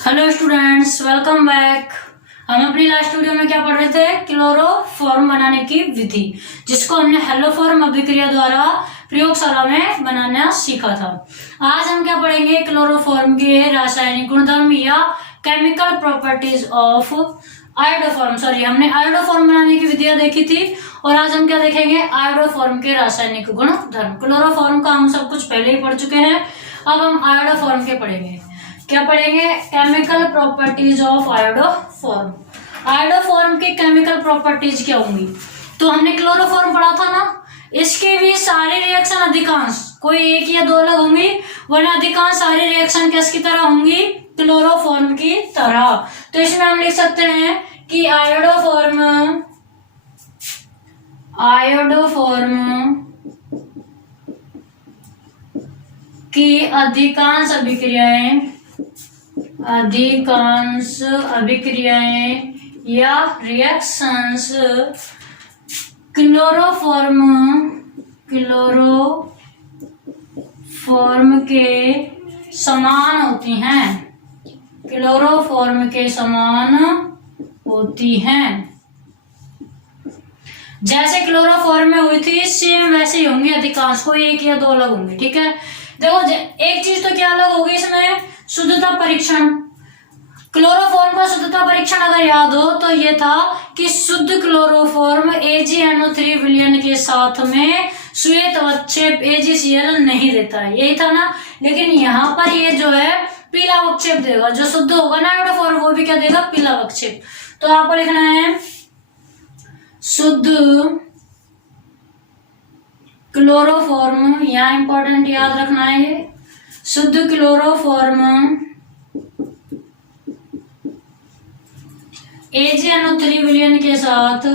Hello students, welcome back. हम अपनी last video में क्या पढ़ रहे थे? क्लोरोफॉर्म बनाने की विधि, जिसको हमने हेलोफॉर्म अभिक्रिया द्वारा प्रयोगशाला में बनाना सीखा था। आज हम क्या पढ़ेंगे? क्लोरोफॉर्म के रासायनिक गुणधर्म या chemical properties of iodoform. Sorry, हमने आयोडोफॉर्म बनाने की विधियां देखी थी और आज हम क्या देखेंगे? आयोडोफॉर्म के रासायनिक गुणधर्म। क्लोरोफॉर्म का हम सब कुछ पहले ही पढ़ चुके हैं, अब हम आयोडोफॉर्म के पढ़ेंगे। क्या पढ़ेंगे? Chemical properties of iodoform. Iodoform की केमिकल प्रॉपर्टीज क्या होंगी? तो हमने क्लोरोफॉर्म पढ़ा था ना, इसके भी सारे रिएक्शन अधिकांश, कोई एक या दो अलग होंगी, वरना अधिकांश सारे रिएक्शन किसकी तरह होंगी? क्लोरोफॉर्म की तरह। तो इसमें हम लिख सकते हैं कि आयोडोफॉर्म की अधिकांश अभिक्रियाएं या रिएक्शंस क्लोरोफॉर्म के समान होती हैं। क्लोरोफॉर्म के समान होती हैं। जैसे क्लोरोफॉर्म में हुई थी सेम वैसे ही होंगे अधिकांश, कोई एक या दो अलग होंगे। ठीक है, देखो एक चीज तो क्या अलग होगी इसमें? शुद्धता परीक्षण। क्लोरोफॉर्म का शुद्धता परीक्षण अगर याद हो तो ये था कि शुद्ध क्लोरोफॉर्म AgNO3 विलयन के साथ में श्वेत अवक्षेप AgCl नहीं देता है, यही था ना। लेकिन यहाँ पर ये जो है पीला अवक्षेप देगा, जो शुद्ध होगा ना आयोडोफॉर्म वो भी क्या देगा? पीला अवक्षेप। तो आपको लिखना है शुद्ध क्लोरोफॉर्म, यहाँ इंपॉर्टेंट याद रखना है ये, शुद्ध क्लोरोफॉर्म AgNO3 विलयन के साथ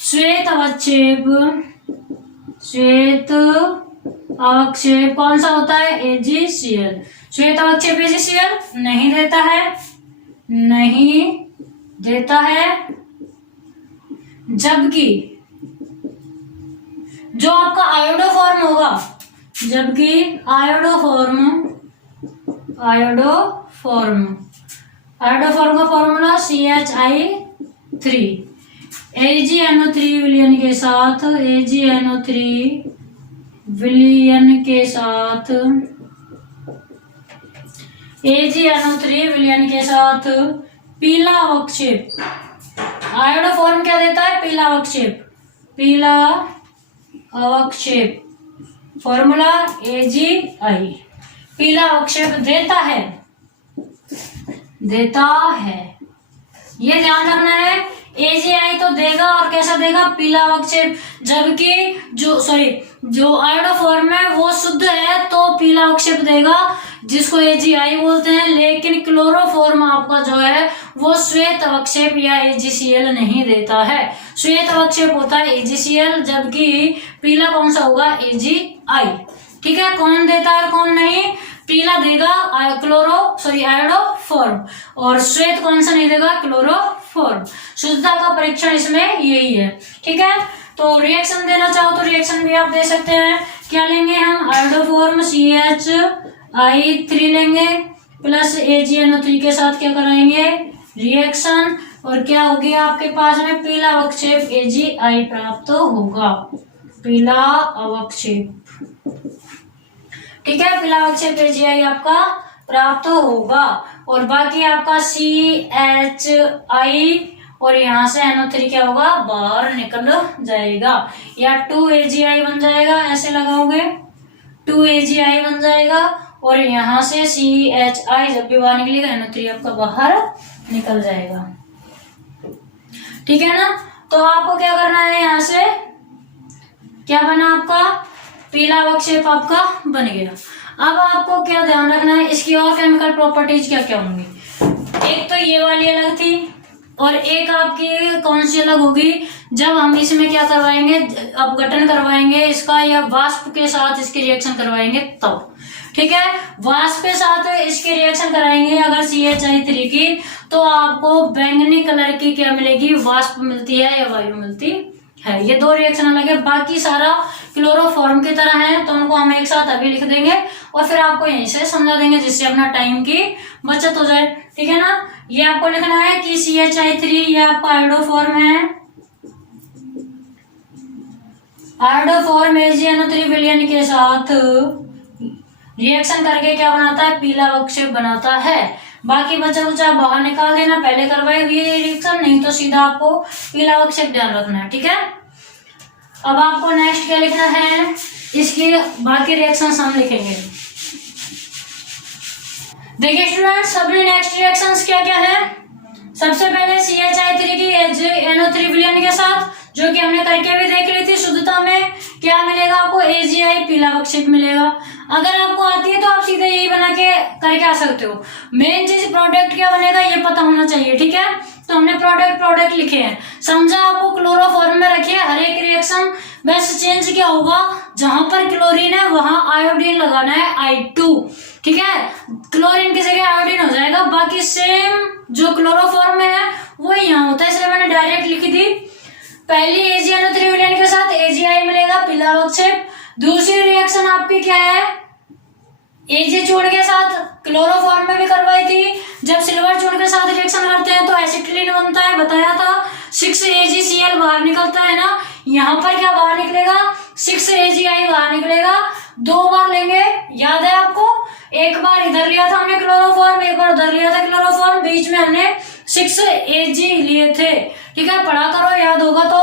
श्वेत अवक्षेप कौन सा होता है? AgCl। श्वेत अवक्षेप AgCl नहीं देता है, जबकि जो आपका आयोडोफॉर्म होगा, आयोडोफॉर्म का फॉर्मूला CH3। AgNO3 विलयन के साथ पीला अवक्षेप। आयोडोफॉर्म क्या देता है? पीला अवक्षेप। Formula AgI। पीला अवक्षेप देता है। ये ध्यान रखना है, AgI तो देगा और कैसा देगा? पीला अवक्षेप। जबकि जो आयोडोफॉर्म है वो शुद्ध है तो पीला अवक्षेप देगा, जिसको AgI बोलते हैं। लेकिन क्लोरोफॉर्म आपका जो है वो श्वेत अवक्षेप या AgCl नहीं देता है। श्वेत अवक्षेप होता है AgCl, जबकि पीला कौन सा होगा? AgI। ठीक है, कौन देता है कौन नहीं? पीला देगा आयोडोफॉर्म, और श्वेत कौन सा नहीं देगा? क्लोरोफॉर्म। शुद्धता का परीक्षण इसमें यही है। ठीक है, तो रिएक्शन देना चाहो तो रिएक्शन भी आप दे सकते हैं। क्या लेंगे हम? आयोडोफॉर्म CH3 लेंगे प्लस AgNO3 के साथ क्या कराएंगे? रिएक्शन, और क्या होगी आपके पास में? पीला अवक्षेप AgI प्राप्त होगा। पीला अवक्षेप, ठीक है, पीला अवक्षेप AgI आपका प्राप्त होगा। और बाकी आपका CHI और यहाँ से NO3 क्या होगा? बाहर निकल जाएगा, या 2AgI बन जाएगा। ऐसे लगाओगे 2AgI बन जाएगा, और यहाँ से CHI जब भी बाहर निकलेगा NO3 आपका बाहर निकल जाएगा। ठीक है ना। तो आपको क्या करना है? यहाँ से क्या बना आपका? पीला अवक्षेप आपका बन गया। अब आपको क्या ध्यान रखना है? इसकी और केमिकल प्रॉपर्टीज क्या क्या होंगी? एक तो ये वाली अलग थी, और एक आपकी कौन सी अलग होगी? जब हम इसमें क्या करवाएंगे? अपघटन करवाएंगे इसका, या वाष्प के साथ इसकी रिएक्शन करवाएंगे तब। ठीक है, वाष्प के साथ इसकी रिएक्शन कराएंगे अगर CHI3 की, तो आपको बैंगनी कलर की क्या मिलेगी? वाष्प मिलती है या वायु मिलती है। ये दो रिएक्शन अलग है, बाकी सारा क्लोरोफॉर्म की तरह है, तो उनको हम एक साथ अभी लिख देंगे और फिर आपको यहीं से समझा देंगे, जिससे अपना टाइम की बचत हो जाए। ठीक है ना। ये आपको लिखना है कि CH3 ये आपका आयोडोफॉर्म है। आयोडोफॉर्म AgNO3 विलयन के साथ रिएक्शन करके क्या बनाता है, पीला अवक्षेप बनाता है। बाकी बचा कुचा बाहर निकाल देना, पहले करवाई हुई रिएक्शन, नहीं तो सीधा आपको पीला अवक्षेप ध्यान रखना है। ठीक है। अब आपको नेक्स्ट क्या लिखना है, इसकी बाकी रिएक्शंस हम लिखेंगे। देखिए स्टूडेंट्स, सभी नेक्स्ट रिएक्शंस क्या क्या है। सबसे पहले CH3 की AgNO3 विलयन के साथ, जो कि हमने करके भी देख ली थी शुद्धता में, क्या मिलेगा आपको, AgI पीला अवक्षेप मिलेगा। अगर आपको आती है तो आप सीधे यही बना के करके आ सकते हो। मेन चीज प्रोडक्ट क्या बनेगा ये पता होना चाहिए। ठीक है। तो हमने प्रोडक्ट लिखे हैं, समझा आपको। क्लोरोफॉर्म में रखिए हर एक रिएक्शन, बस चेंज क्या होगा, जहां पर क्लोरीन है वहां आयोडीन लगाना है I2। ठीक है। क्लोरीन की जगह आयोडीन हो जाएगा, बाकी सेम जो क्लोरोफॉर्म में है वो यहाँ होता है, इसलिए मैंने डायरेक्ट लिखी थी। पहली AgNO3 विलयन के साथ AgI मिलेगा पीला अवक्षेप। दूसरी रिएक्शन आपकी क्या है, Ag चूर्ण के साथ, क्लोरोफॉर्म में भी करवाई थी। जब सिल्वर चूर्ण के साथ रिएक्शन करते हैं तो एसिटिलीन बनता है, बताया था। 6AgCl बाहर निकलता है ना, यहाँ पर क्या बाहर निकलेगा, 6AgI बाहर निकलेगा। दो बार लेंगे, याद है आपको, एक बार इधर लिया था हमने क्लोरोफॉर्म, एक बार उधर लिया था क्लोरोफॉर्म, बीच में हमने 6Ag लिए थे। ठीक है। पढ़ा करो, याद होगा तो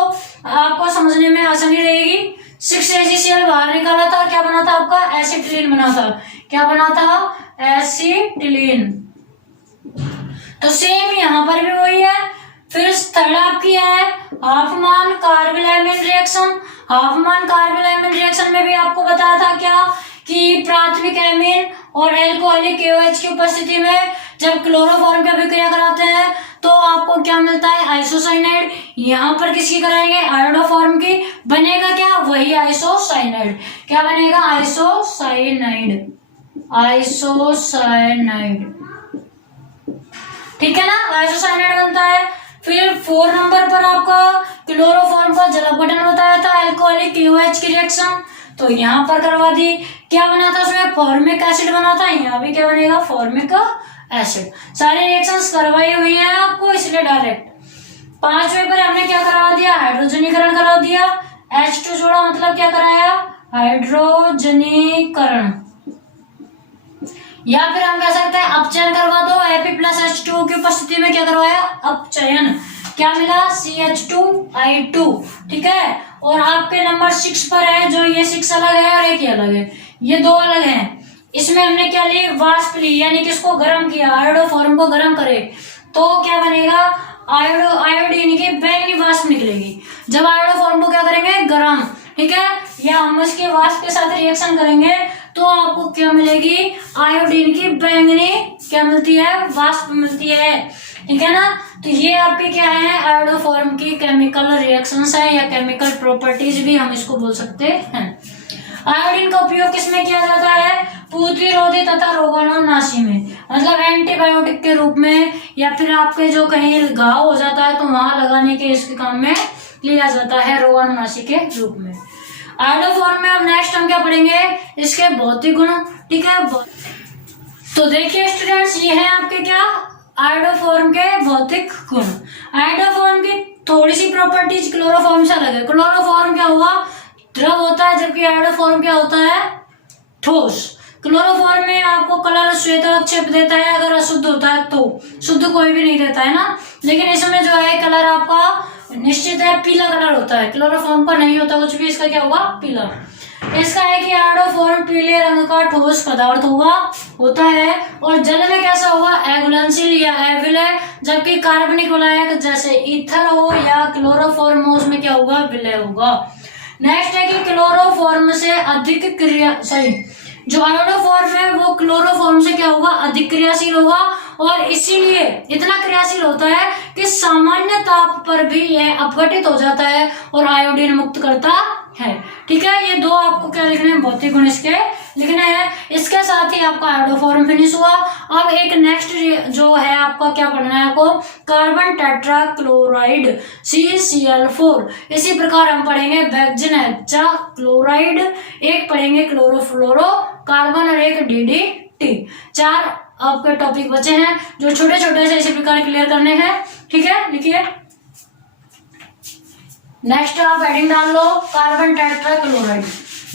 आपको समझने में आसानी रहेगी। 6AgCl बाहर निकाला था, क्या बना था आपका, एसिटिलीन बना था। क्या बना था, एसिटिलीन। तो सेम यहाँ पर भी वही है। फिर थर्ड आपकी है हाफमान कार्बोलाइमिन रिएक्शन। हाफमान कार्बोलाइमिन रिएक्शन में भी आपको बताया था क्या, कि प्राथमिक एमीन और एल्कोहलिक KOH की उपस्थिति में जब क्लोरोफॉर्म की अभिक्रिया कराते हैं तो आपको क्या मिलता है, आइसोसाइनाइड। यहाँ पर किसकी कराएंगे, आयोडोफॉर्म की, बनेगा क्या, वही आइसोसाइनाइड। क्या बनेगा, आइसोसाइनाइड। आइसोसाइनाइड। ठीक है ना, आइसोसाइनाइड बनता है। फिर 4 नंबर पर आपका क्लोरोफॉर्म का जल अपघटन बताया था, अल्कोहलिक KOH की रिएक्शन, तो यहाँ पर करवा दी। क्या बना था उसमें, फॉर्मिक एसिड बना था। यहाँ भी क्या बनेगा, फॉर्मिक एसिड। सारे रिएक्शंस करवाई हुई है आपको, इसलिए डायरेक्ट। 5वें पर हमने क्या करवा दिया, हाइड्रोजनीकरण करा दिया। H2 जोड़ा मतलब क्या कराया, हाइड्रोजनीकरण, या फिर हम कह सकते हैं अपचयन करवा दो। Ap+H2 की उपस्थिति में क्या करवाया, अपचयन। क्या मिला, CH2I2। ठीक है। और आपके नंबर 6 पर है, जो ये 6 अलग है और एक ही अलग है, ये दो अलग हैं। इसमें हमने क्या ली, वाष्प ली, यानी कि इसको गर्म किया, आयोडोफॉर्म को गर्म करे तो क्या बनेगा, आयोडीन की बैंगनी वाष्प निकलेगी। जब आयोडोफॉर्म को क्या करेंगे, गर्म। ठीक है। या हम इसके वाष्प के साथ रिएक्शन करेंगे तो आपको क्या मिलेगी, आयोडीन की बैंगनी क्या मिलती है, वाष्प मिलती है। ठीक है ना। तो ये आपके क्या है, आयोडोफॉर्म की केमिकल रिएक्शंस है, या केमिकल प्रॉपर्टीज भी हम इसको बोल सकते हैं। आयोडीन का उपयोग किसमें किया जाता है, प्रतिरोधी तथा रोगाणुनाशी में, मतलब एंटीबायोटिक के रूप में, या फिर आपके जो कहीं घाव हो जाता है तो वहां लगाने के इसके काम में लिया जाता है, रोगाणुनाशी के रूप में। आयोडोफॉर्म में अब नेक्स्ट हम क्या पढ़ेंगे, इसके भौतिक गुण। ठीक है। तो देखिए स्टूडेंट्स, ये है आपके क्या, आयोडोफॉर्म के भौतिक गुण। आयोडोफॉर्म की थोड़ी सी प्रॉपर्टीज क्लोरोफॉर्म से अलग है। क्लोरोफॉर्म क्या हुआ, द्रव होता है, जबकि आयोडोफॉर्म क्या होता है, ठोस। क्लोरोफॉर्म में आपको कलर श्वेत अवक्षेप देता है, अगर अशुद्ध होता है तो, शुद्ध कोई भी नहीं देता है ना। लेकिन इसमें जो है कलर आपका निश्चित है, पीला कलर होता है। क्लोरोफॉर्म का नहीं होता कुछ भी, इसका क्या होगा, पीला। इसका है कि आयोडोफॉर्म पीले रंग का ठोस पदार्थ होता है। और जल में कैसा होगा, एघुलनशील या अविलय, जबकि कार्बनिक विलायक जैसे ईथर हो या क्लोरोफॉर्म हो, उसमें क्या होगा, विलय होगा। नेक्स्ट है कि क्लोरोफॉर्म से अधिक जो आयोडोफॉर्म है वो क्लोरोफॉर्म से क्या होगा, अधिक क्रियाशील होगा, और इसीलिए इतना क्रियाशील होता है कि सामान्य ताप पर भी यह अपघटित हो जाता है और आयोडीन मुक्त करता है। ठीक है, ये दो आपको क्या लिखने हैं, भौतिक गुण इसके लिखने हैं। इसके साथ ही आपका आयोडोफॉर्म फिनिश हुआ। अब एक नेक्स्ट जो है आपका क्या पढ़ना है आपको, कार्बन टेट्रा क्लोराइड CCl4। इसी प्रकार हम पढ़ेंगे बैक्जीन हेक्सा क्लोराइड, एक पढ़ेंगे क्लोरोफ्लोरो कार्बन और एक DDT। 4 आपके टॉपिक बचे हैं जो छोटे छोटे से इसी प्रकार क्लियर करने हैं। ठीक है, लिखिए। नेक्स्ट आप हेडिंग डाल लो कार्बन टेट्रा क्लोराइड।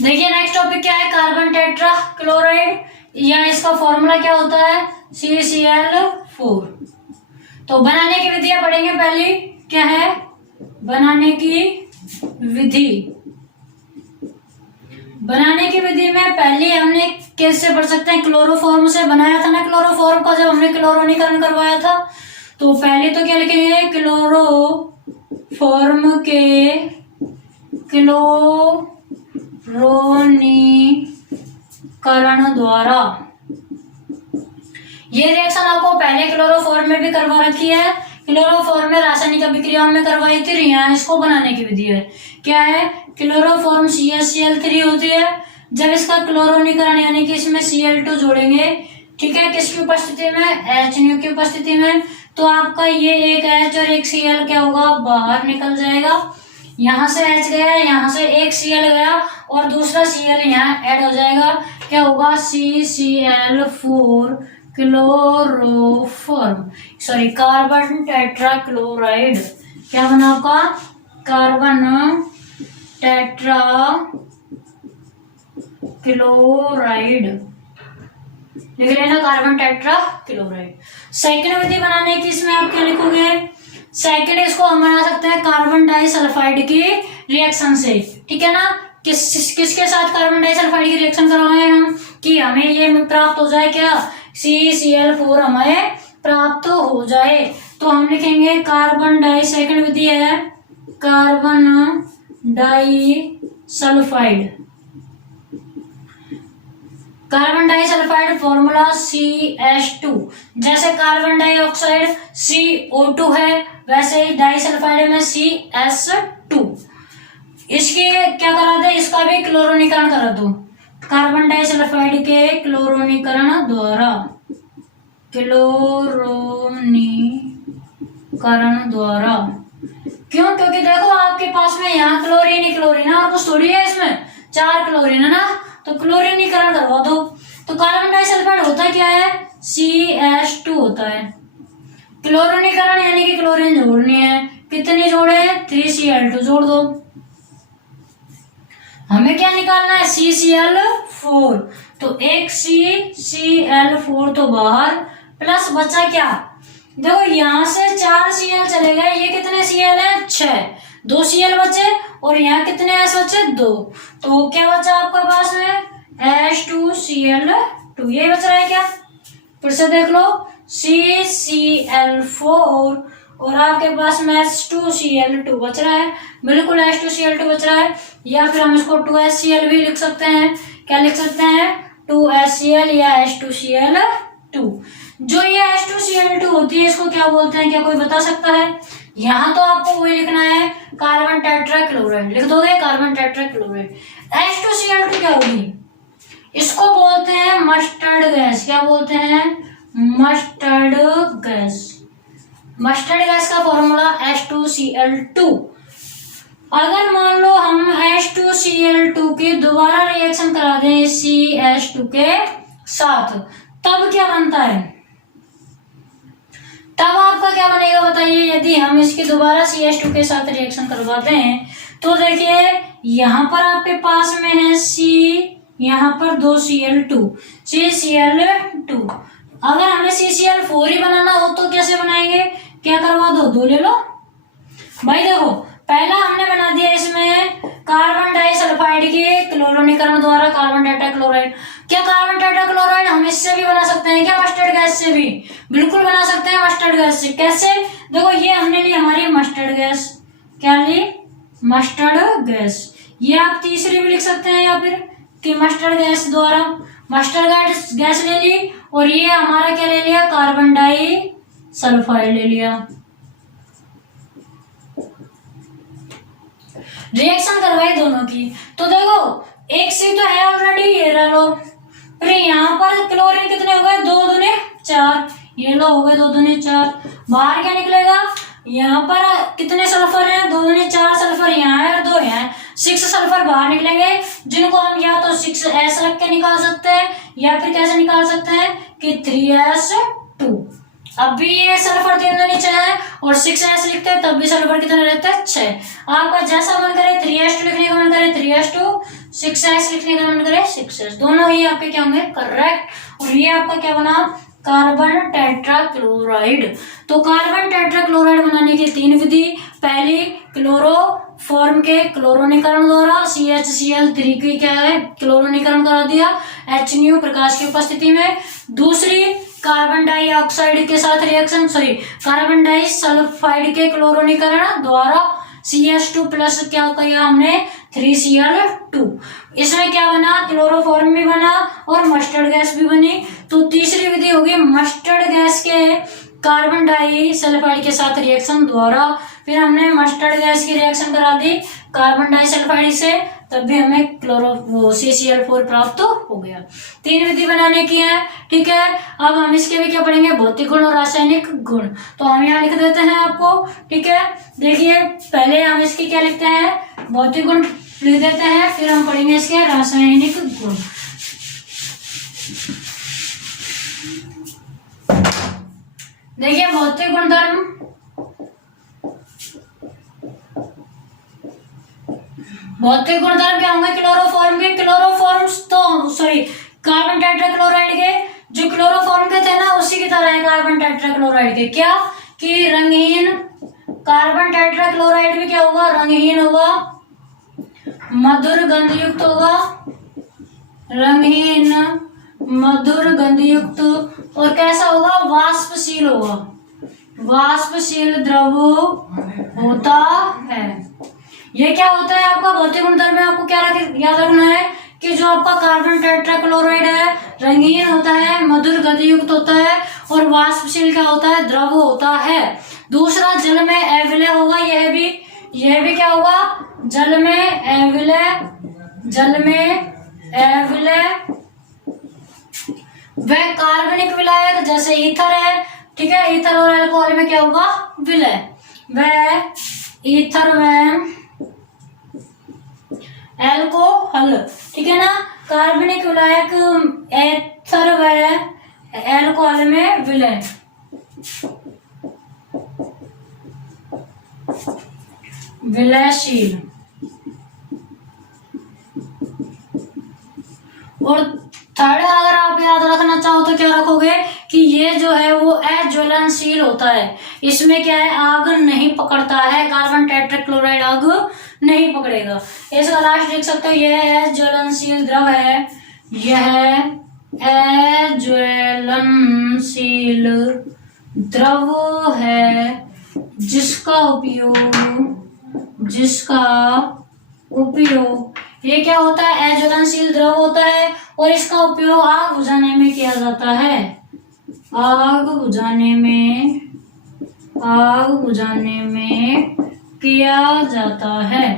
देखिए नेक्स्ट टॉपिक क्या है, कार्बन टेट्रा क्लोराइड, या इसका फॉर्मूला क्या होता है, CCl4। तो बनाने की विधियां पढ़ेंगे। पहली क्या है, बनाने की विधि। बनाने की विधि में पहले हमने कैसे पढ़ सकते हैं, क्लोरोफॉर्म से बनाया था ना, क्लोरोफॉर्म का जब हमने क्लोरोनीकरण करवाया था। तो पहले तो क्या लिखेंगे, क्लोरोफॉर्म के क्लोरोनीकरण द्वारा, ये रिएक्शन आपको पहले क्लोरोफॉर्म में भी करवा रखी है, क्लोरोफॉर्म में रासायनिक अभिक्रियाओं में करवाई थी। यहाँ इसको बनाने की विधि है, क्या है, क्लोरोफॉर्म CaCl3 होती है। जब इसका क्लोरोनीकरण यानी कि इसमें Cl2 जोड़ेंगे, ठीक है, किसकी उपस्थिति में, HNO की उपस्थिति में, तो आपका ये एक H और एक Cl क्या होगा, बाहर निकल जाएगा। यहाँ से H गया, यहाँ से एक Cl गया और दूसरा Cl यहाँ ऐड हो जाएगा, क्या होगा, CCl4 chloroform, sorry carbon tetra chloride. क्या बना आपका, कार्बन टेट्रा क्लोराइड, लिख लेना कार्बन टेट्रा क्लोराइड। सेकंड विधि बनाने की, इसमें आप क्या लिखोगे, सेकंड इसको हम बना सकते हैं कार्बन डाइसल्फाइड की रिएक्शन से। ठीक है ना, किसके साथ कार्बन डाइसल्फाइड की रिएक्शन करवाए हम, कि हमें ये प्राप्त हो जाए, क्या, CCl4 हमें प्राप्त हो जाए। तो हम लिखेंगे कार्बन डाई, सेकंड विधि है carbon disulphide. Carbon disulphide formula CH2। जैसे कार्बन डाइऑक्साइड CO2 है, वैसे ही डाइसल्फाइड में CS2। इसके क्या करा दे, इसका भी क्लोरोनीकरण करा दो, कार्बन डाइसल्फाइड के क्लोरोनीकरण द्वारा, क्लोरोनीकरण द्वारा। क्यों, क्योंकि देखो आपके पास में यहाँ क्लोरीन ही क्लोरीन है और कुछ थोड़ी है, इसमें 4 क्लोरीन है ना, तो क्लोरीनीकरण करवा दो। तो कार्बन डाइसल्फाइड होता क्या है, CH2 होता है। क्लोरीनीकरण यानी कि क्लोरीन जोड़नी है, कितनी जोड़े, 3Cl2 जोड़ दो। हमें क्या निकालना है, CCl4। तो एक CCl4 तो बाहर, प्लस बचा क्या, देखो यहाँ से 4 Cl चले गए, ये कितने Cl है, 6, 2 Cl बचे और यहाँ कितने S बचे, 2। तो क्या बचा आपके पास में, H2Cl2, ये बच रहा है क्या, फिर से देख लो, CCl4 और आपके पास में H2Cl2 बच रहा है, बिल्कुल H2Cl2 बच रहा है। या फिर हम इसको 2HCl भी लिख सकते हैं, क्या लिख सकते हैं, 2HCl या H2Cl2। जो ये H2Cl2 होती है इसको क्या बोलते हैं, क्या कोई बता सकता है? यहाँ तो आपको वही लिखना है, कार्बन टेट्रा क्लोराइड लिख दोगे, कार्बन टेट्रा क्लोराइड। H2Cl2 क्या होगी, इसको बोलते हैं मस्टर्ड गैस। क्या बोलते हैं, मस्टर्ड गैस। मस्टर्ड गैस का फॉर्मूला H2Cl2। अगर मान लो हम H2Cl2 के दोबारा रिएक्शन करा दें CH2 के साथ, तब क्या बनता है, तब आपका क्या बनेगा बताइए। यदि हम इसके दोबारा CH2 के साथ रिएक्शन करवाते हैं तो देखिए यहाँ पर आपके पास में है C, यहाँ पर 2 Cl2, CCl2। अगर हमें CCl4 ही बनाना हो तो कैसे बनाएंगे, क्या करवा दो, 2 ले लो भाई। देखो पहला हमने बना दिया इसमें कार्बन डाइसल्फाइड के क्लोरोनीकरण द्वारा कार्बन टेट्रा क्लोराइड। क्या कार्बन टेट्रा क्लोराइड हम इससे भी बना सकते हैं क्या, मस्टर्ड गैस से भी, बिल्कुल बना सकते हैं मस्टर्ड गैस से। कैसे, देखो ये हमने ली हमारी मस्टर्ड गैस, क्या ली, मस्टर्ड गैस। ये आप तीसरी भी लिख सकते हैं या फिर कि मस्टर्ड गैस द्वारा, मस्टर्ड गैस ले ली और ये हमारा क्या ले लिया, कार्बन डाइसल्फाइड ले लिया। रिएक्शन करवाई दोनों की। तो देखो एक सी तो है ऑलरेडी, ये रह लो, फिर यहाँ पर क्लोरीन कितने हो गए, 2 दूने 4, ये लो हो गए 2 दूने 4। बाहर क्या निकलेगा, यहाँ पर कितने सल्फर हैं, 2 दूने 4 सल्फर यहाँ है और 2 यहाँ है, 6 सल्फर बाहर निकलेंगे, जिनको हम या तो 6s रख के निकाल सकते हैं या फिर कैसे निकाल सकते हैं कि 3s2। अब भी ये सल्फर 3 दूनी 6 है और 6s लिखते हैं तब भी सल्फर कितने रहते हैं, 6। आपका जैसा मन करे 3s2 लिखने का मन करे 3s2, 6s लिखने का मन करे 6s, दोनों ही आपके क्या होंगे, करेक्ट। और ये आपका क्या बना, कार्बन टेट्राक्लोराइड। तो कार्बन टेट्राक्लोराइड बनाने की 3 विधि, पहली क्लोरोफॉर्म के क्लोरोनीकरण द्वारा, CHCl3 की क्या है, क्लोरोनीकरण करा दिया HNO प्रकाश की उपस्थिति में। दूसरी कार्बन डाइऑक्साइड के साथ रिएक्शन, कार्बन डाइसल्फाइड के क्लोरोनीकरण द्वारा CH2 प्लस क्या किया हमने, 3Cl2। इसमें क्या बना, क्लोरोफॉर्म भी बना और मस्टर्ड गैस भी बनी। तो तीसरी विधि होगी मस्टर्ड गैस के कार्बन डाइसल्फाइड के साथ रिएक्शन द्वारा। फिर हमने मस्टर्ड गैस की रिएक्शन करा दी कार्बन डाइसल्फाइड से, तब भी हमें CCl4 प्राप्त हो गया। 3 विधि बनाने की है, ठीक है। अब हम इसके भी क्या पढ़ेंगे, भौतिक गुण और रासायनिक गुण। तो हम यहाँ लिख देते हैं आपको, ठीक है। देखिए पहले हम इसकी क्या लिखते हैं, भौतिक गुण लिख देते हैं, फिर हम पढ़ेंगे इसके रासायनिक गुण। देखिए भौतिक गुणधर्म, भौतिक गुणधर्म क्या होंगे, क्लोरोफॉर्म के, क्लोरोफॉर्म्स तो कार्बन टेट्राक्लोराइड के जो क्लोरोफॉर्म के थे ना उसी की तरह है कार्बन टेट्राक्लोराइड के, क्या कि रंगहीन। कार्बन टेट्राक्लोराइड भी क्या होगा, रंगहीन होगा, मधुर गंधयुक्त होगा, रंगहीन मधुर गंधयुक्त, और कैसा होगा, वाष्पशील होगा, वाष्पशील द्रव होता है। ये क्या होता है आपका भौतिक गुणधर्म में, आपको क्या याद रखना है कि जो आपका कार्बन टेट्राक्लोराइड है रंगीन होता है, मधुर गंधयुक्त होता है और वाष्पशील क्या होता है, द्रव होता है। दूसरा जल में अविलय होगा, यह भी क्या होगा, जल में अविलय, जल में अविलय। वह कार्बनिक विलायक जैसे ईथर है, ठीक है, ईथर और अल्कोहल में क्या होगा, विलय। वह ईथर में एल्कोहल, ठीक है ना, कार्बनिक विलायक एथर व एल्कोहल में विलय। विलयशील। और थर्ड अगर आप याद रखना चाहो तो क्या रखोगे कि ये जो है वो अज्वलनशील होता है, इसमें क्या है, आग नहीं पकड़ता है, कार्बन टेट्राक्लोराइड आग नहीं पकड़ेगा। इसका लास्ट देख सकते हो, यह अज्वलनशील द्रव है, यह अज्वलनशील द्रव है जिसका उपयोग ये क्या होता है, अज्वलनशील द्रव होता है और इसका उपयोग आग बुझाने में किया जाता है, आग बुझाने में किया जाता है।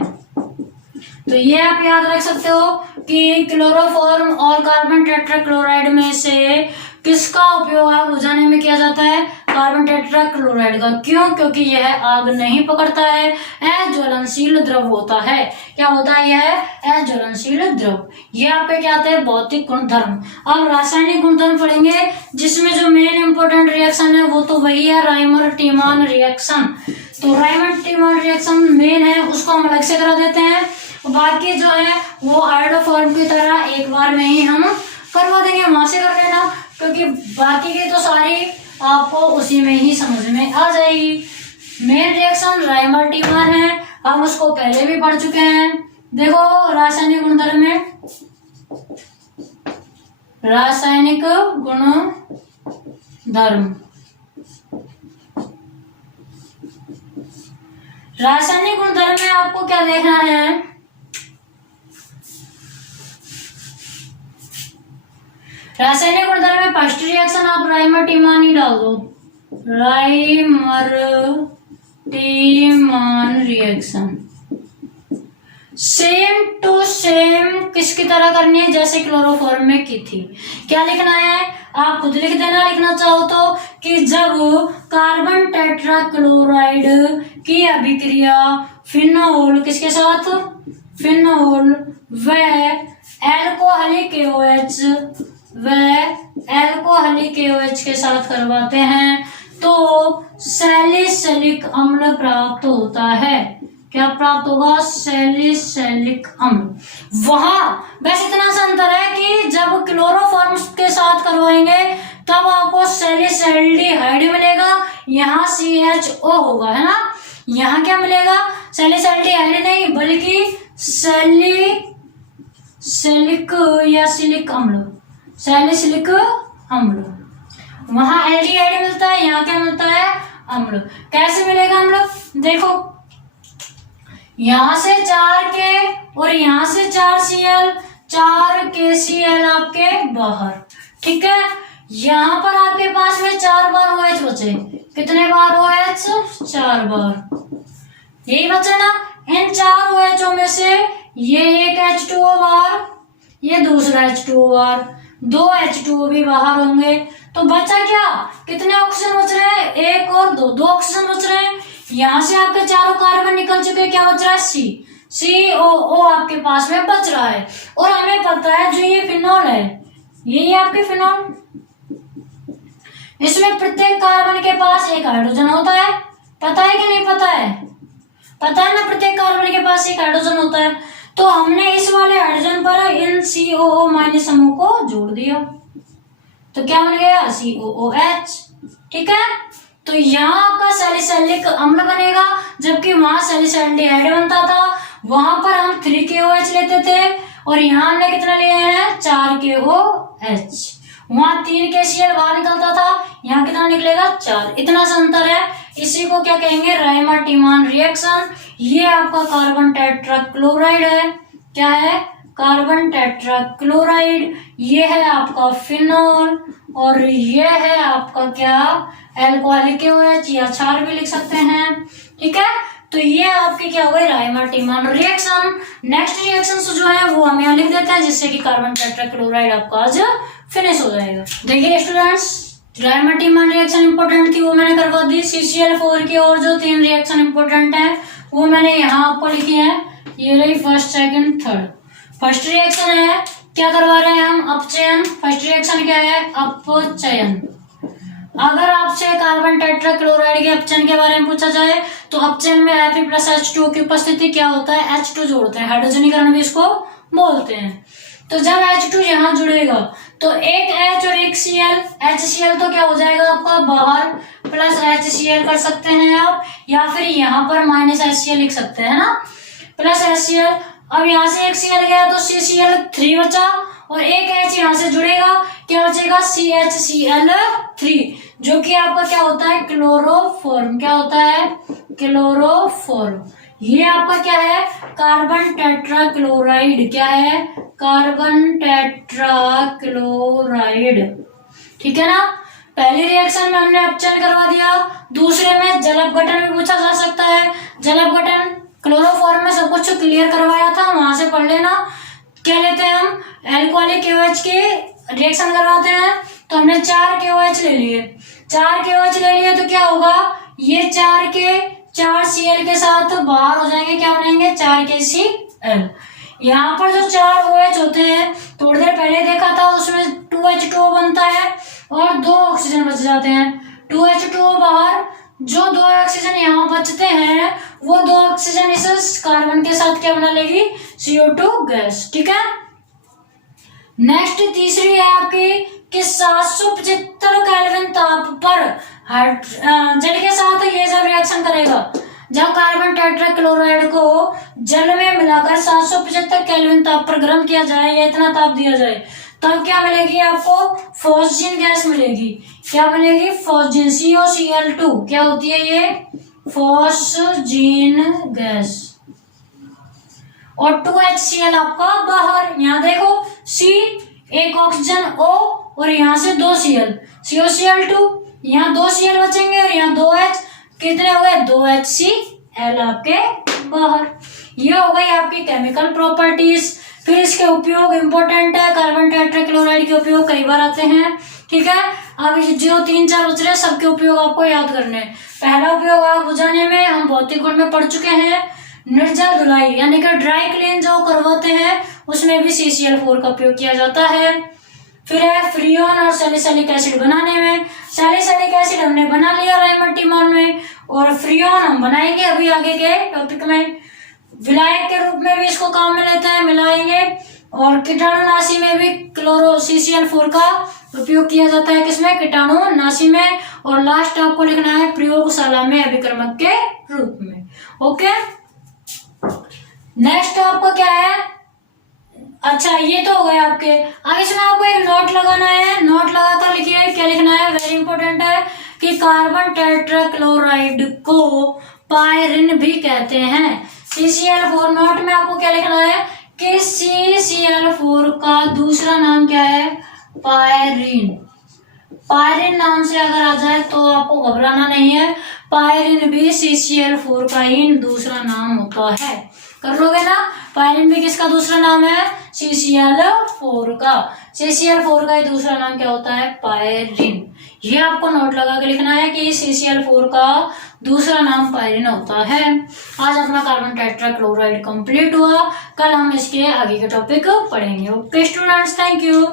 तो ये आप याद रख सकते हो कि क्लोरोफॉर्म और कार्बन टेट्राक्लोराइड में से किसका उपयोग आग बुझाने में किया जाता है, कार्बन टेट्राक्लोराइड का। क्यों, क्योंकि यह आग नहीं पकड़ता है, अज्वलनशील द्रव होता है। क्या होता है, यह अज्वलनशील द्रव। ये आपके क्या आते हैं, भौतिक गुणधर्म। अब रासायनिक गुणधर्म पढ़ेंगे, जिसमें जो मेन इंपोर्टेंट रिएक्शन है वो तो वही है राइमर टीमान रिएक्शन। तो राइमर टीमान रिएक्शन मेन है, उसको हम अलग से करा देते हैं। बाकी जो है वो आयोडोफॉर्म की तरह एक बार में ही हम करवा देंगे, वहां से कर लेना, क्योंकि बाकी की तो सारी आपको उसी में ही समझ में आ जाएगी। मेन रिएक्शन राइमर टीमान है, हम उसको पहले भी पढ़ चुके हैं। देखो रासायनिक गुणधर्म में, रासायनिक गुणधर्म, रासायनिक गुणधर्म में आपको क्या देखना है, रासायनिक गुणधर्म में फर्स्ट रिएक्शन आप राइमर टीमान ही डाल दो, Reimer Tiemann reaction. Same to same किसकी तरह करनी है, जैसे क्लोरोफॉर्म में की थी। क्या लिखना है, आप खुद लिख देना लिखना चाहो तो, कि जब कार्बन टेट्रा क्लोराइड की अभिक्रिया फिनोल किसके साथ, फिनोल व एल्कोहलिक KOH के साथ करवाते हैं तो सैलिसिलिक अम्ल प्राप्त होता है। क्या प्राप्त होगा, सैलिसिलिक अम्ल। वहां बस इतना सा अंतर है कि जब क्लोरोफॉर्म के साथ करवाएंगे तब आपको सैलिसल्डिहाइड मिलेगा, यहाँ CHO होगा, है ना। यहाँ क्या मिलेगा, सैलिसल्डिहाइड नहीं बल्कि सैलिसिलिक या सिलिक अम्ल, सैलिसिलिक अम्ल। वहां एल्डिहाइड मिलता है, यहाँ क्या मिलता है, अम्ल। कैसे मिलेगा अम्ल, देखो यहां से 4K और यहां से 4Cl, 4KCl आपके बाहर, ठीक है। यहां पर आपके पास में 4 बार OH बचे, कितने बार OH, 4 बार, यही बचा ना। इन 4 OH में से ये एक H2O बाहर, ये दूसरा H2O बाहर, 2 H2O भी बाहर होंगे, तो बचा क्या, कितने ऑक्सीजन बच रहे हैं, 1 और 2 ऑक्सीजन बच रहे हैं। यहां से आपके चारों कार्बन निकल चुके, क्या बच रहा है, COO आपके पास में बच रहा है। और हमें पता है जो ये फिनोल है, ये आपके फिनोल, इसमें प्रत्येक कार्बन के पास एक हाइड्रोजन होता है, पता है कि नहीं पता है, पता है ना, प्रत्येक कार्बन के पास एक हाइड्रोजन होता है। तो हमने इस वाले हाइड्रोजन पर इन COO- समूह को जोड़ दिया, तो क्या बन गया, COOH, ठीक है। तो यहाँ आपका सैलिसिलिक अम्ल बनेगा, जबकि वहां सैलिसल्डिहाइड बनता था, वहां पर हम 3KOH लेते थे और यहाँ हमने कितना लिए हैं, 4KOH। वहां 3KCl बाहर निकलता था, यहाँ कितना निकलेगा, 4। इतना सा अंतर है। इसी को क्या कहेंगे, रायमार-टीमान रिएक्शन। ये आपका कार्बन टेट्रा क्लोराइड है, क्या है, कार्बन टेट्रा क्लोराइड। ये है आपका फिनोल और ये है आपका क्या, एल्कोहलिक KOH या क्षार भी लिख सकते हैं, ठीक है। तो ये आपकी क्या हो गई, रायमार-टीमान रिएक्शन। नेक्स्ट रिएक्शन जो है वो हम यहाँ लिख देते हैं, जिससे कि कार्बन टेट्रा क्लोराइड आपका आज फिनिश हो जाएगा। देखिए स्टूडेंट्स, रायमार-टीमान रिएक्शन इंपॉर्टेंट थी, वो मैंने करवा दी। CCl4 की और जो 3 रिएक्शन इंपॉर्टेंट है वो मैंने यहाँ आपको लिखी है, ये रही first, second, third. First reaction है, क्या करवा रहे हैं हम, अपचयन। फर्स्ट रिएक्शन क्या है, अपचयन। अगर आपसे कार्बन टेट्रा क्लोराइड के अपचयन के बारे में पूछा जाए तो अपचयन में Fe+H2O की उपस्थिति क्या होता है, H2 जोड़ते हैं, हाइड्रोजनीकरण भी इसको बोलते हैं। तो जब H2 यहाँ जुड़ेगा तो एक H और एक Cl, HCl तो क्या हो जाएगा आपका बाहर, प्लस HCl कर सकते हैं आप, या फिर यहाँ पर -HCl लिख सकते हैं ना, प्लस HCl। अब यहाँ से एक Cl गया तो CCl3 बचा और एक H यहाँ से जुड़ेगा, क्या बचेगा, CHCl3, जो कि आपका क्या होता है, क्लोरोफॉर्म। क्या होता है, क्लोरोफॉर्म। ये आपका क्या है, कार्बन टेट्रा क्लोराइड। क्या है, कार्बन टेट्रा क्लोराइड, ठीक है ना। पहली रिएक्शन में हमने अपचयन करवा दिया, दूसरे में जल अपघटन भी पूछा जा सकता है। जल अपघटन क्लोरोफॉर्म में सब कुछ क्लियर करवाया था, वहां से पढ़ लेना। क्या लेते हैं हम, एल्कोहलिक KOH के रिएक्शन करवाते हैं, तो हमने 4KOH ले लिए। 4KOH ले लिए तो क्या होगा, ये 4Cl के साथ बाहर हो जाएंगे, क्या बनेंगे, 4KCl। यहाँ पर जो 4 OH होते हैं, थोड़ी देर पहले देखा था, उसमें 2H2O बनता है और 2 ऑक्सीजन बच जाते हैं। 2H2O बाहर, जो 2 ऑक्सीजन यहाँ बचते हैं वो 2 ऑक्सीजन इस कार्बन के साथ क्या बना लेगी, CO2 गैस, ठीक है। नेक्स्ट तीसरी है आपकी कि 775 केल्विन ताप पर जल के साथ ये जब रिएक्शन करेगा, जब कार्बन टेट्रा क्लोराइड को जल में मिलाकर 775 केल्विन ताप पर गर्म किया जाए या इतना ताप दिया जाए, तब क्या मिलेगी आपको, फॉस्जीन गैस मिलेगी। क्या मिलेगी, फॉस्जीन, COCl2। क्या होती है ये, फॉस्जीन गैस। और 2HCl आपका बाहर, यहाँ देखो C, एक ऑक्सीजन O और यहाँ से 2 Cl, COCl2, यहाँ 2 Cl बचेंगे और यहाँ 2H, कितने हो गए, 2HCl आपके बाहर। ये हो गई आपकी केमिकल प्रॉपर्टीज। फिर इसके उपयोग इंपॉर्टेंट है, कार्बन टेट्राक्लोराइड के उपयोग कई बार आते हैं, ठीक है। अब जो 3-4 बच रहे सबके उपयोग आपको याद करने हैं। पहला उपयोग आग बुझाने में, हम भौतिक गुण में पढ़ चुके हैं। निर्जल धुलाई यानी कि ड्राई क्लीन जो करवाते हैं उसमें भी CCl4 का उपयोग किया जाता है। फिर है फ्रियोन और सैलिसिलिक एसिड बनाने में। सैलिसिलिक एसिड हमने बना लिया राइमर्टिमॉन में, और फ्रियोन हम बनाएंगे अभी आगे के टॉपिक में। विलायक के रूप में भी इसको काम में लेते हैं, मिलाएंगे। और कीटाणुनाशी में भी CCl4 का उपयोग किया जाता है, किसमें? कीटाणुनाशी में। और लास्ट आपको लिखना है प्रयोगशाला में अभिक्रमक के रूप में। ओके, नेक्स्ट आपका क्या है? अच्छा, ये तो हो गए आपके। अब इसमें आपको एक नोट लगाना है, नोट लगाकर लिखिए क्या लिखना है, वेरी इंपॉर्टेंट है कि कार्बन टेट्राक्लोराइड को पायरिन भी कहते हैं। CCl4 नोट में आपको क्या लिखना है कि CCl4 का दूसरा नाम क्या है? पायरिन। पायरिन नाम से अगर आ जाए तो आपको घबराना नहीं है, पायरिन भी CCl4 का ही दूसरा नाम होता है। कर लोगे ना? पायरिन भी किसका दूसरा नाम है? CCl4 का। CCl4 का ही दूसरा नाम क्या होता है? पायरिन। ये आपको नोट लगा के लिखना है कि CCl4 का दूसरा नाम पायरिन होता है। आज अपना कार्बन टेट्राक्लोराइड कंप्लीट हुआ। कल हम इसके आगे के टॉपिक पढ़ेंगे। Okay students, thank you.